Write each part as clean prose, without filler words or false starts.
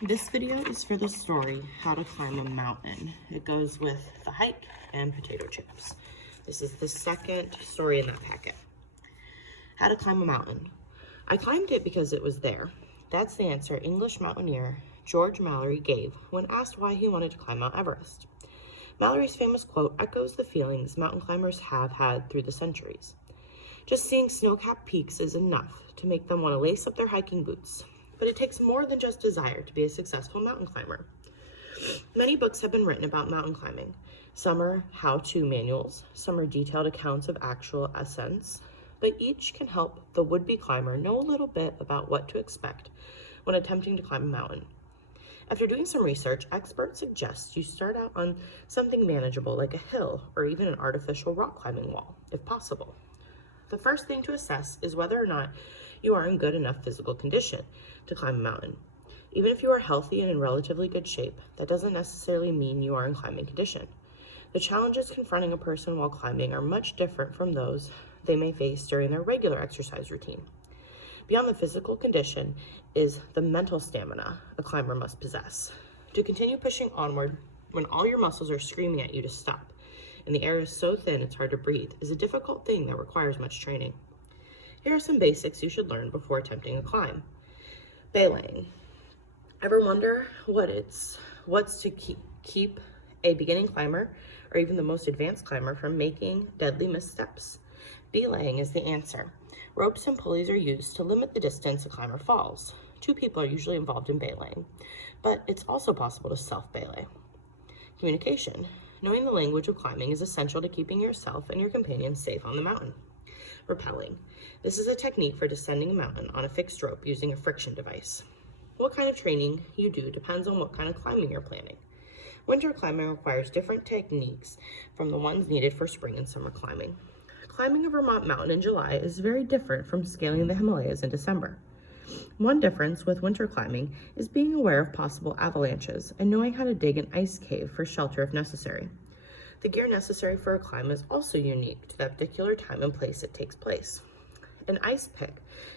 This video is for the story, How to Climb a Mountain. It goes with the hike and potato chips. This is the second story in that packet. How to Climb a Mountain. I climbed it because it was there. That's the answer English mountaineer George Mallory gave when asked why he wanted to climb Mount Everest. Mallory's famous quote echoes the feelings mountain climbers have had through the centuries. Just seeing snow-capped peaks is enough to make them want to lace up their hiking boots. But it takes more than just desire to be a successful mountain climber. Many books have been written about mountain climbing. Some are how-to manuals, some are detailed accounts of actual ascents, but each can help the would-be climber know a little bit about what to expect when attempting to climb a mountain. After doing some research, experts suggest you start out on something manageable like a hill or even an artificial rock climbing wall, if possible. The first thing to assess is whether or not you are in good enough physical condition to climb a mountain. Even if you are healthy and in relatively good shape, that doesn't necessarily mean you are in climbing condition. The challenges confronting a person while climbing are much different from those they may face during their regular exercise routine. Beyond the physical condition is the mental stamina a climber must possess. To continue pushing onward when all your muscles are screaming at you to stop, and the air is so thin it's hard to breathe, is a difficult thing that requires much training. Here are some basics you should learn before attempting a climb. Belaying. Ever wonder what's to keep a beginning climber or even the most advanced climber from making deadly missteps? Belaying is the answer. Ropes and pulleys are used to limit the distance a climber falls. 2 people are usually involved in belaying, but it's also possible to self-belay. Communication. Knowing the language of climbing is essential to keeping yourself and your companions safe on the mountain. Rappelling. This is a technique for descending a mountain on a fixed rope using a friction device. What kind of training you do depends on what kind of climbing you're planning. Winter climbing requires different techniques from the ones needed for spring and summer climbing. Climbing a Vermont mountain in July is very different from scaling the Himalayas in December. One difference with winter climbing is being aware of possible avalanches and knowing how to dig an ice cave for shelter if necessary. The gear necessary for a climb is also unique to that particular time and place it takes place. An ice pick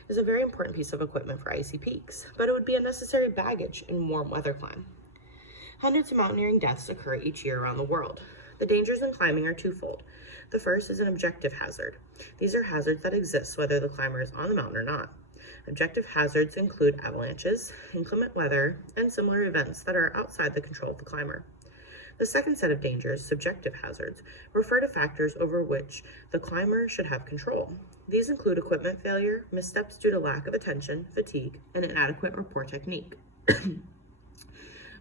is a very important piece of equipment for icy peaks, but it would be unnecessary baggage in warm weather climb. Hundreds of mountaineering deaths occur each year around the world. The dangers in climbing are twofold. The first is an objective hazard. These are hazards that exist whether the climber is on the mountain or not. Objective hazards include avalanches, inclement weather, and similar events that are outside the control of the climber. The second set of dangers, subjective hazards, refer to factors over which the climber should have control. These include equipment failure, missteps due to lack of attention, fatigue, and inadequate rapport technique.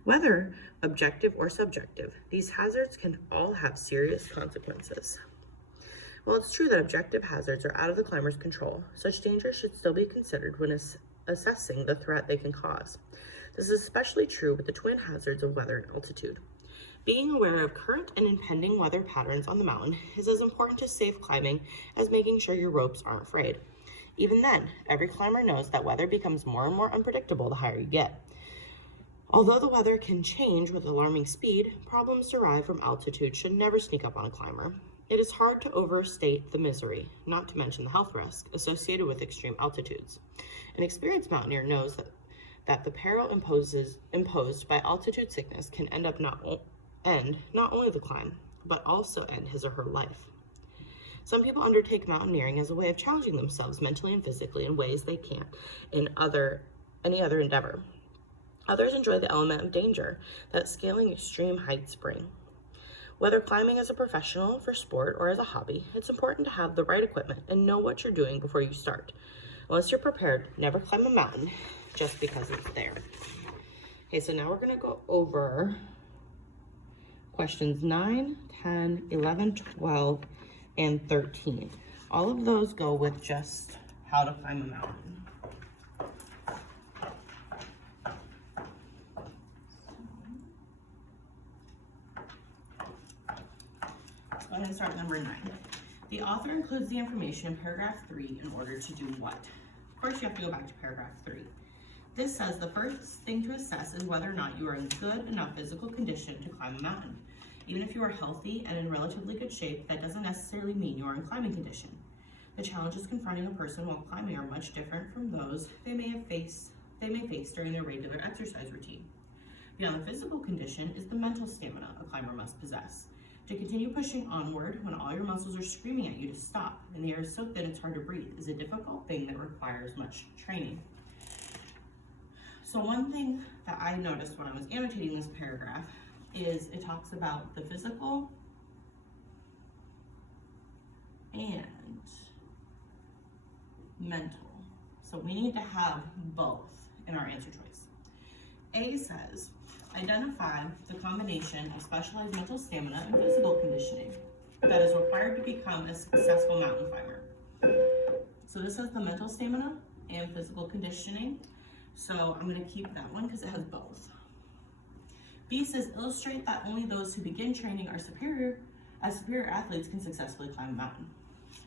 Whether objective or subjective, these hazards can all have serious consequences. While it's true that objective hazards are out of the climber's control, such dangers should still be considered when assessing the threat they can cause. This is especially true with the twin hazards of weather and altitude. Being aware of current and impending weather patterns on the mountain is as important to safe climbing as making sure your ropes aren't frayed. Even then, every climber knows that weather becomes more and more unpredictable the higher you get. Although the weather can change with alarming speed, problems derived from altitude should never sneak up on a climber. It is hard to overstate the misery, not to mention the health risk, associated with extreme altitudes. An experienced mountaineer knows that the peril imposed by altitude sickness can end not only the climb, but also end his or her life. Some people undertake mountaineering as a way of challenging themselves mentally and physically in ways they can't in any other endeavor. Others enjoy the element of danger that scaling extreme heights bring. Whether climbing as a professional, for sport, or as a hobby, it's important to have the right equipment and know what you're doing before you start. Unless you're prepared, never climb a mountain just because it's there. Okay, so now we're going to go over questions 9, 10, 11, 12, and 13. All of those go with just how to climb a mountain. Go ahead and start number 9. The author includes the information in paragraph 3 in order to do what? Of course, you have to go back to paragraph 3. This says the first thing to assess is whether or not you are in good enough physical condition to climb a mountain. Even if you are healthy and in relatively good shape, that doesn't necessarily mean you are in climbing condition. The challenges confronting a person while climbing are much different from those they may have faced they may face during their regular exercise routine. Beyond the physical condition is the mental stamina a climber must possess. To continue pushing onward when all your muscles are screaming at you to stop and the air is so thin it's hard to breathe is a difficult thing that requires much training. So one thing that I noticed when I was annotating this paragraph is it talks about the physical and mental. So we need to have both in our answer choice. A says, identify the combination of specialized mental stamina and physical conditioning that is required to become a successful mountain climber. So this has the mental stamina and physical conditioning. So I'm going to keep that one because it has both. B says, illustrate that only those who begin training are superior athletes can successfully climb a mountain.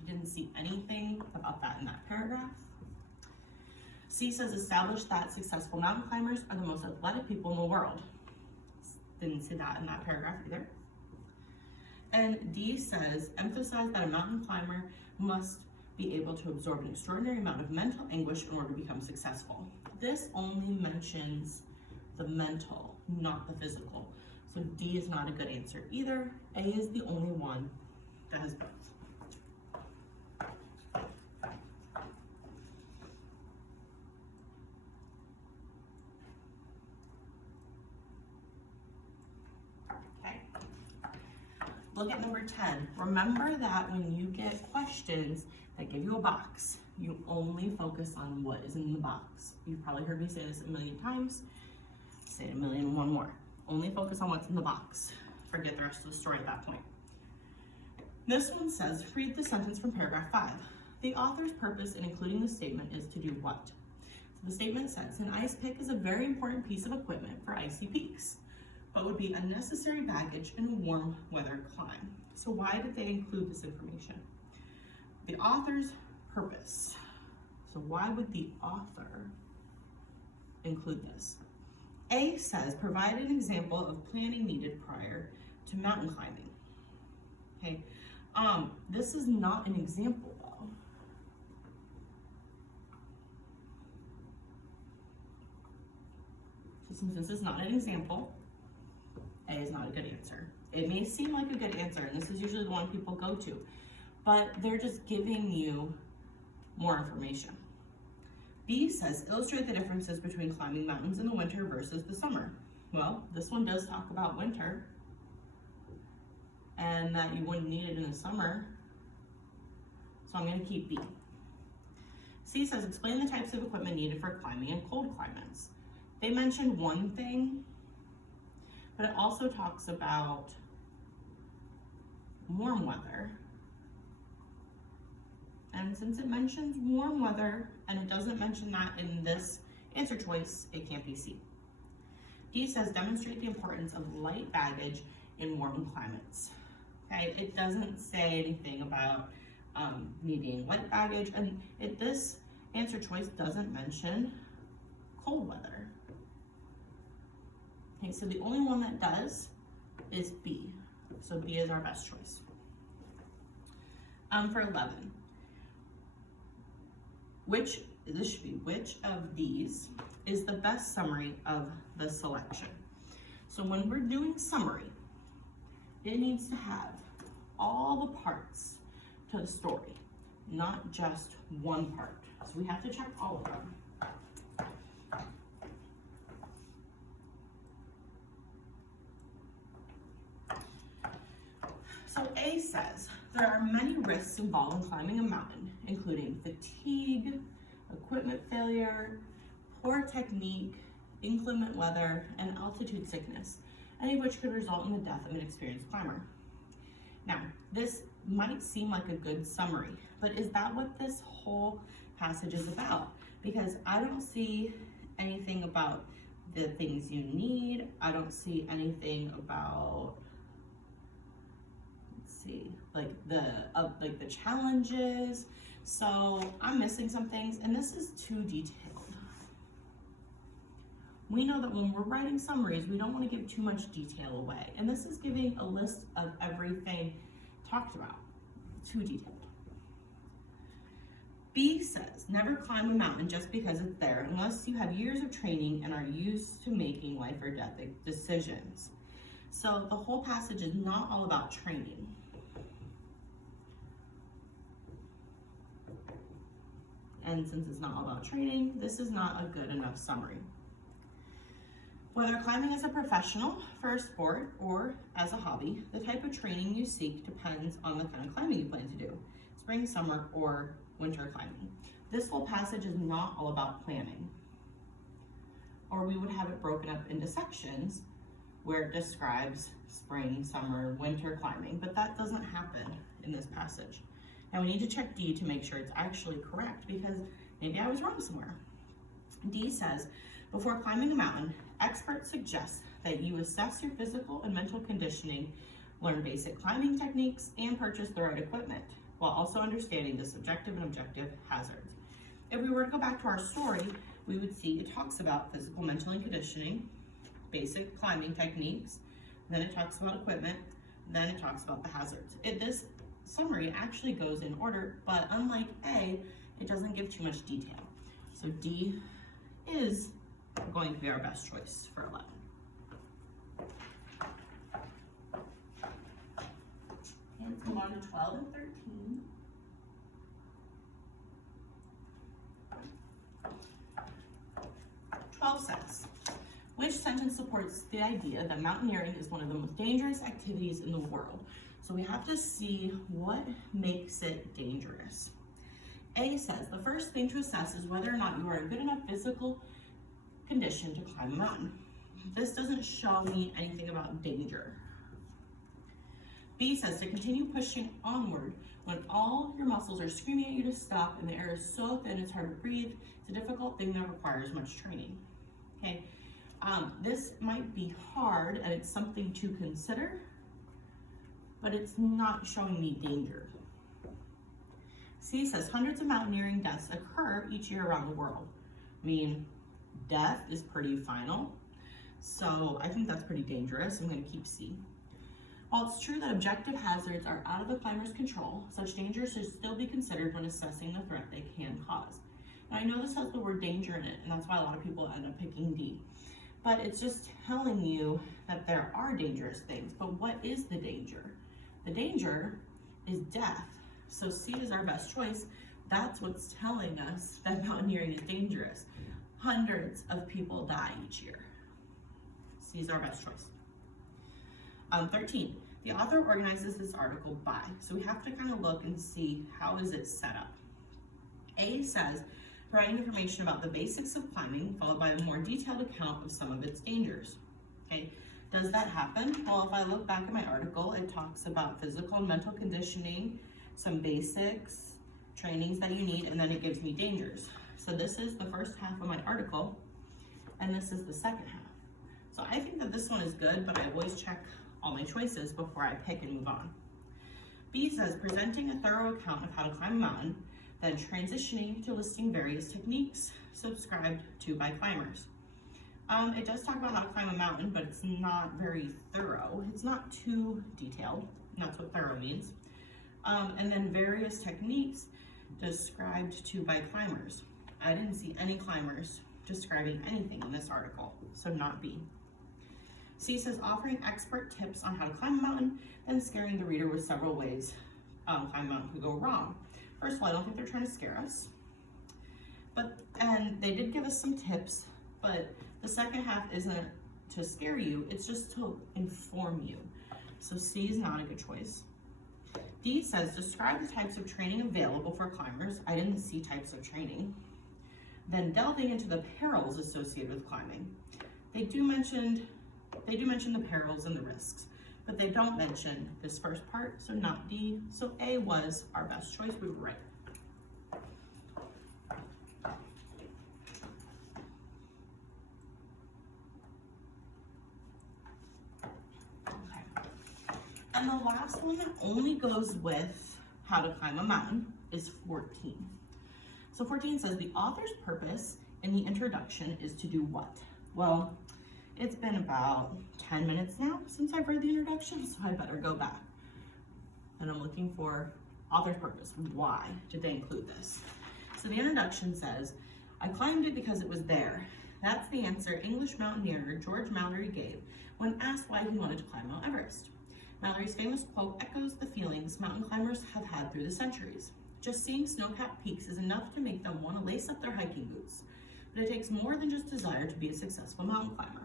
Didn't see anything about that in that paragraph. C says, establish that successful mountain climbers are the most athletic people in the world. Didn't see that in that paragraph either. And D says, emphasize that a mountain climber must be able to absorb an extraordinary amount of mental anguish in order to become successful. This only mentions the mental, not the physical. So D is not a good answer either. A is the only one that has both. Okay. Look at number 10. Remember that when you get questions that give you a box, you only focus on what is in the box. You've probably heard me say this a million times. Say it a million and one more. Only focus on what's in the box. Forget the rest of the story at that point. This one says, read the sentence from paragraph 5. The author's purpose in including the statement is to do what? So the statement says, an ice pick is a very important piece of equipment for icy peaks, but would be unnecessary baggage in a warm weather climb. So why did they include this information? The author's purpose. So why would the author include this? A says, provide an example of planning needed prior to mountain climbing. Okay, this is not an example though. So since this is not an example, A is not a good answer. It may seem like a good answer, and this is usually the one people go to, but they're just giving you more information. B says, illustrate the differences between climbing mountains in the winter versus the summer. Well, this one does talk about winter and that you wouldn't need it in the summer. So I'm going to keep B. C says, explain the types of equipment needed for climbing in cold climates. They mentioned one thing, but it also talks about warm weather. And since it mentions warm weather and it doesn't mention that in this answer choice, it can't be C. D says, demonstrate the importance of light baggage in warm climates. Okay, it doesn't say anything about needing light baggage, and this answer choice doesn't mention cold weather. Okay, so the only one that does is B. So B is our best choice. For 11, which of these is the best summary of the selection? So when we're doing summary, it needs to have all the parts to the story, not just one part. So we have to check all of them. So A says, there are many risks involved in climbing a mountain, including fatigue, equipment failure, poor technique, inclement weather, and altitude sickness, any of which could result in the death of an experienced climber. Now, this might seem like a good summary, but is that what this whole passage is about? Because I don't see anything about the things you need. I don't see anything about, like the challenges. So I'm missing some things, and this is too detailed. We know that when we're writing summaries, we don't want to give too much detail away. And this is giving a list of everything talked about. Too detailed. B says, never climb a mountain just because it's there unless you have years of training and are used to making life or death decisions. So the whole passage is not all about training. And since it's not all about training, this is not a good enough summary. Whether climbing as a professional, for a sport, or as a hobby, the type of training you seek depends on the kind of climbing you plan to do, spring, summer, or winter climbing. This whole passage is not all about planning, or we would have it broken up into sections where it describes spring, summer, winter climbing, but that doesn't happen in this passage. Now we need to check D to make sure it's actually correct because maybe I was wrong somewhere. D says, before climbing a mountain, experts suggest that you assess your physical and mental conditioning, learn basic climbing techniques, and purchase the right equipment, while also understanding the subjective and objective hazards. If we were to go back to our story, we would see it talks about physical, mental, and conditioning, basic climbing techniques, then it talks about equipment, then it talks about the hazards. This summary actually goes in order, but unlike A, it doesn't give too much detail. So D is going to be our best choice for 11. And let's move on to 12 and 13. Says, which sentence supports the idea that mountaineering is one of the most dangerous activities in the world? So we have to see what makes it dangerous. A says, the first thing to assess is whether or not you are in good enough physical condition to climb a mountain. This doesn't show me anything about danger. B says, to continue pushing onward when all your muscles are screaming at you to stop and the air is so thin it's hard to breathe, it's a difficult thing that requires much training. Okay, this might be hard and it's something to consider, but it's not showing me danger. C says hundreds of mountaineering deaths occur each year around the world. I mean, death is pretty final, so I think that's pretty dangerous. I'm going to keep C. While it's true that objective hazards are out of the climber's control, such dangers should still be considered when assessing the threat they can cause. Now, I know this has the word danger in it, and that's why a lot of people end up picking D. But it's just telling you that there are dangerous things. But what is the danger? The danger is death. So C is our best choice. That's what's telling us that mountaineering is dangerous. Hundreds of people die each year. C is our best choice. 13, the author organizes this article by. So we have to kind of look and see how is it set up. A says, providing information about the basics of climbing, followed by a more detailed account of some of its dangers. Okay, does that happen? Well, if I look back at my article, it talks about physical and mental conditioning, some basics, trainings that you need, and then it gives me dangers. So this is the first half of my article, and this is the second half. So I think that this one is good, but I always check all my choices before I pick and move on. B says, presenting a thorough account of how to climb a mountain, then transitioning to listing various techniques subscribed to by climbers. It does talk about how to climb a mountain, but it's not very thorough. It's not too detailed, and that's what thorough means. And then various techniques described to by climbers. I didn't see any climbers describing anything in this article, so not B. C says, offering expert tips on how to climb a mountain, then scaring the reader with several ways climb a mountain could go wrong. First of all, I don't think they're trying to scare us, and they did give us some tips, but the second half isn't to scare you, it's just to inform you. So C is not a good choice. D says, describe the types of training available for climbers. I didn't see types of training. Then delving into the perils associated with climbing. They do mention the perils and the risks, but they don't mention this first part, so not D. So A was our best choice. We were right. Okay. And the last one that only goes with how to climb a mountain is 14. So 14 says, the author's purpose in the introduction is to do what? Well, it's been about 10 minutes now since I've read the introduction, so I better go back. And I'm looking for author's purpose. Why did they include this? So the introduction says, I climbed it because it was there. That's the answer English mountaineer George Mallory gave when asked why he wanted to climb Mount Everest. Mallory's famous quote echoes the feelings mountain climbers have had through the centuries. Just seeing snow-capped peaks is enough to make them want to lace up their hiking boots. But it takes more than just desire to be a successful mountain climber.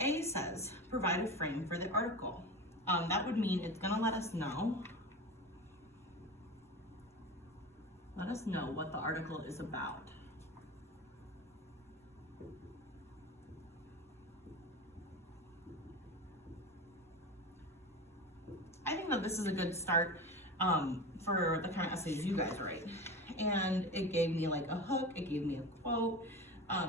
A says, provide a frame for the article. That would mean it's gonna let us know what the article is about. I think that this is a good start for the kind of essays you guys write. And it gave me like a hook, it gave me a quote,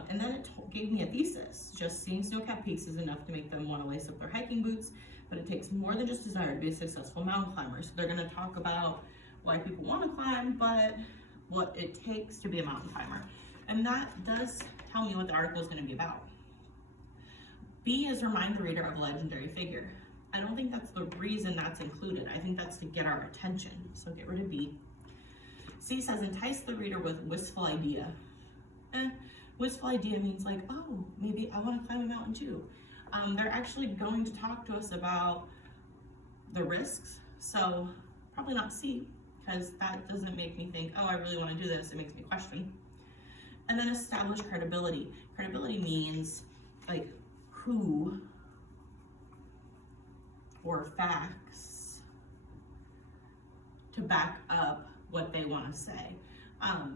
and then it gave me a thesis. Just seeing snow-capped peaks is enough to make them want to lace up their hiking boots, but it takes more than just desire to be a successful mountain climber. So they're going to talk about why people want to climb, but what it takes to be a mountain climber. And that does tell me what the article is going to be about. B is remind the reader of a legendary figure. I don't think that's the reason that's included. I think that's to get our attention. So get rid of B. C says entice the reader with wistful idea. Wistful idea means like, oh, maybe I want to climb a mountain too. They're actually going to talk to us about the risks. So probably not C, because that doesn't make me think, oh, I really want to do this. It makes me question. And then establish credibility. Credibility means like who or facts to back up what they want to say.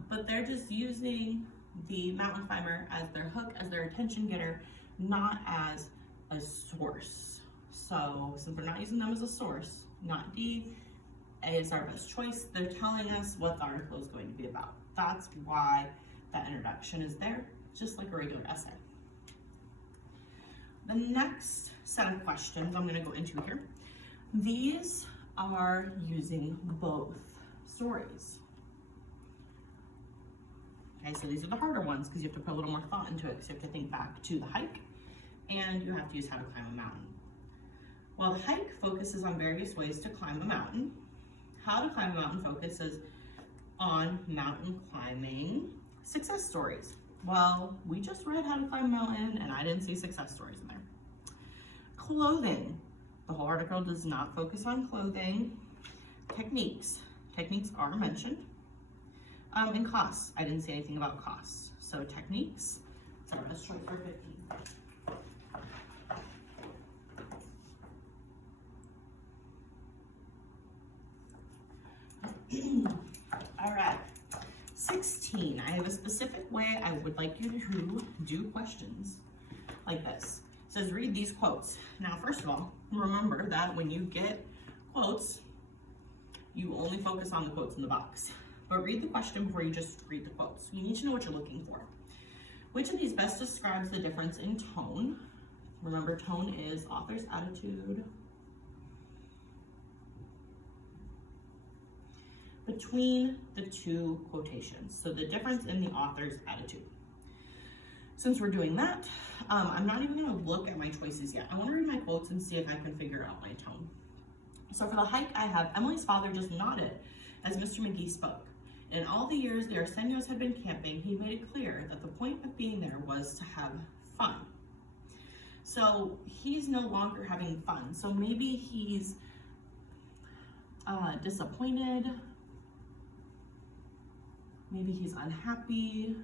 But they're just using the mountain climber as their hook, as their attention getter, not as a source. So since we're not using them as a source, not D, A is our best choice. They're telling us what the article is going to be about. That's why that introduction is there, just like a regular essay. The next set of questions I'm going to go into here, these are using both stories. Okay, so these are the harder ones because you have to put a little more thought into it, because you have to think back to the hike and you have to use how to climb a mountain. While the hike focuses on various ways to climb a mountain, how to climb a mountain focuses on mountain climbing success stories. Well, we just read how to climb a mountain and I didn't see success stories in there. Clothing. The whole article does not focus on clothing. Techniques. Techniques are mentioned. And costs. I didn't see anything about costs. So techniques, it's our best choice for 15. All right. 16, I have a specific way I would like you to do questions like this. It says read these quotes. Now, first of all, remember that when you get quotes, you only focus on the quotes in the box. But read the question before you just read the quotes. You need to know what you're looking for. Which of these best describes the difference in tone? Remember, tone is author's attitude between the two quotations. So the difference in the author's attitude. Since we're doing that, I'm not even gonna look at my choices yet. I wanna read my quotes and see if I can figure out my tone. So for the hike, I have Emily's father just nodded as Mr. McGee spoke. In all the years the Arsenos had been camping, he made it clear that the point of being there was to have fun. So he's no longer having fun. So maybe he's disappointed. Maybe he's unhappy.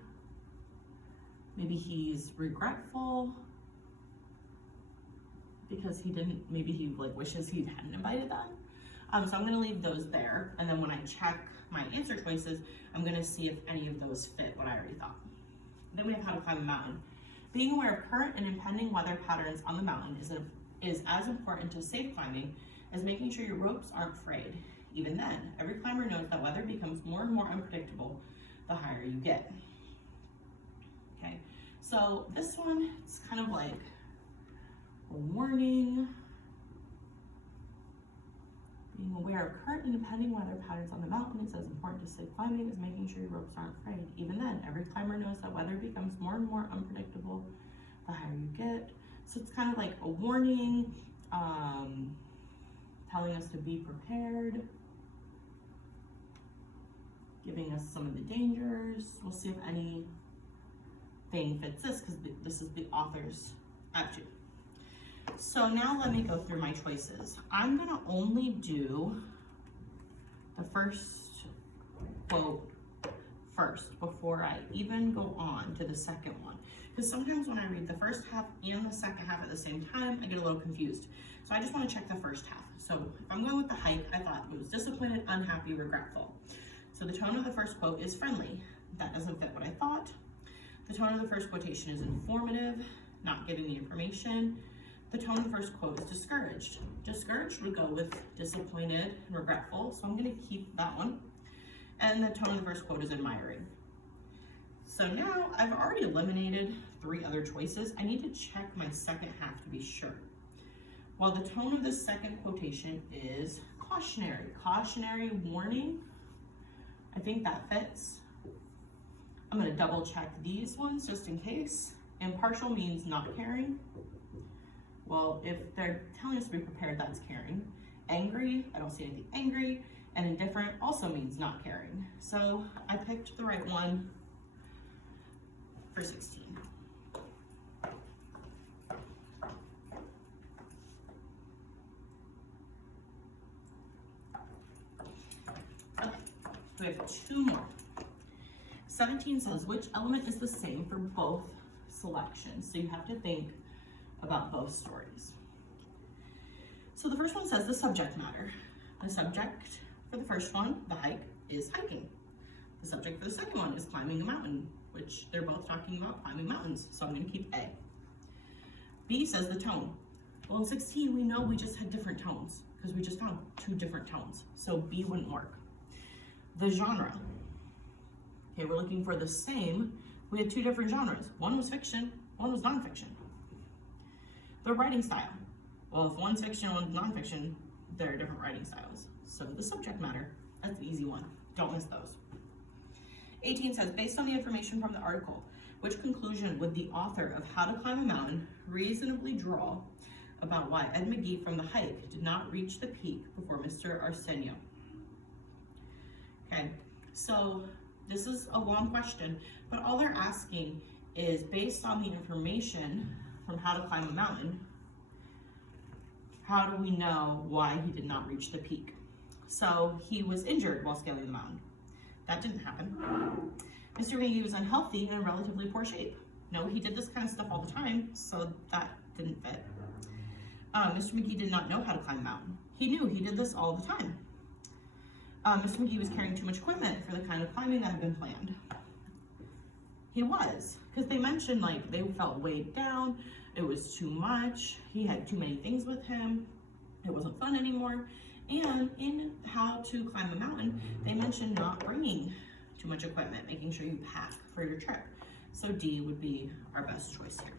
Maybe he's regretful because maybe he like wishes he hadn't invited them. So I'm gonna leave those there. And then when I check my answer choices, I'm gonna see if any of those fit what I already thought. Then we have how to climb a mountain. Being aware of current and impending weather patterns on the mountain is as important to safe climbing as making sure your ropes aren't frayed. Even then, every climber knows that weather becomes more and more unpredictable the higher you get. Okay, so this one, it's kind of like a warning. Being aware of current and impending weather patterns on the mountain is as important to safe climbing as making sure your ropes aren't frayed. Even then, every climber knows that weather becomes more and more unpredictable the higher you get. So it's kind of like a warning, telling us to be prepared. giving us some of the dangers. We'll see if anything fits this, because this is the author's attitude. So now let me go through my choices. I'm gonna only do the first quote first before I even go on to the second one. Because sometimes when I read the first half and the second half at the same time, I get a little confused. So I just want to check the first half. So if I'm going with the hike, I thought it was disappointed, unhappy, regretful. So the tone of the first quote is friendly. That doesn't fit what I thought. The tone of the first quotation is informative, not giving the information. The tone of the first quote is discouraged. Discouraged would go with disappointed and regretful, so I'm going to keep that one. And the tone of the first quote is admiring. So now I've already eliminated 3 other choices. I need to check my second half to be sure. While the tone of the second quotation is cautionary. Cautionary warning, I think that fits. I'm going to double check these ones just in case. Impartial means not caring. Well, if they're telling us to be prepared, that's caring. Angry, I don't see anything angry. And indifferent also means not caring. So I picked the right one for 16. Okay, we have 2 more. 17 says, which element is the same for both selections? So you have to think about both stories. So the first one says the subject matter. The subject for the first one, the hike, is hiking. The subject for the second one is climbing a mountain, which they're both talking about climbing mountains, so I'm going to keep A. B says the tone. Well, in 16, we know we just had different tones, because we just found 2 different tones, so B wouldn't work. The genre. Okay, we're looking for the same. We had 2 different genres. One was fiction, one was nonfiction. The writing style. Well, if one's fiction, one's nonfiction, they're different writing styles. So the subject matter, that's an easy one. Don't miss those. 18 says, based on the information from the article, which conclusion would the author of How to Climb a Mountain reasonably draw about why Ed McGee from the hike did not reach the peak before Mr. Arsenio? Okay, so this is a long question, but all they're asking is, based on the information from How to Climb a Mountain, how do we know why he did not reach the peak? So he was injured while scaling the mountain. That didn't happen. Mr. McGee was unhealthy and in relatively poor shape. No, he did this kind of stuff all the time, so that didn't fit. Mr. McGee did not know how to climb a mountain. He knew he did this all the time. Mr. McGee was carrying too much equipment for the kind of climbing that had been planned. He was, because they mentioned like they felt weighed down, it was too much, he had too many things with him, it wasn't fun anymore. And in How to Climb a Mountain, they mentioned not bringing too much equipment, making sure you pack for your trip. So D would be our best choice here.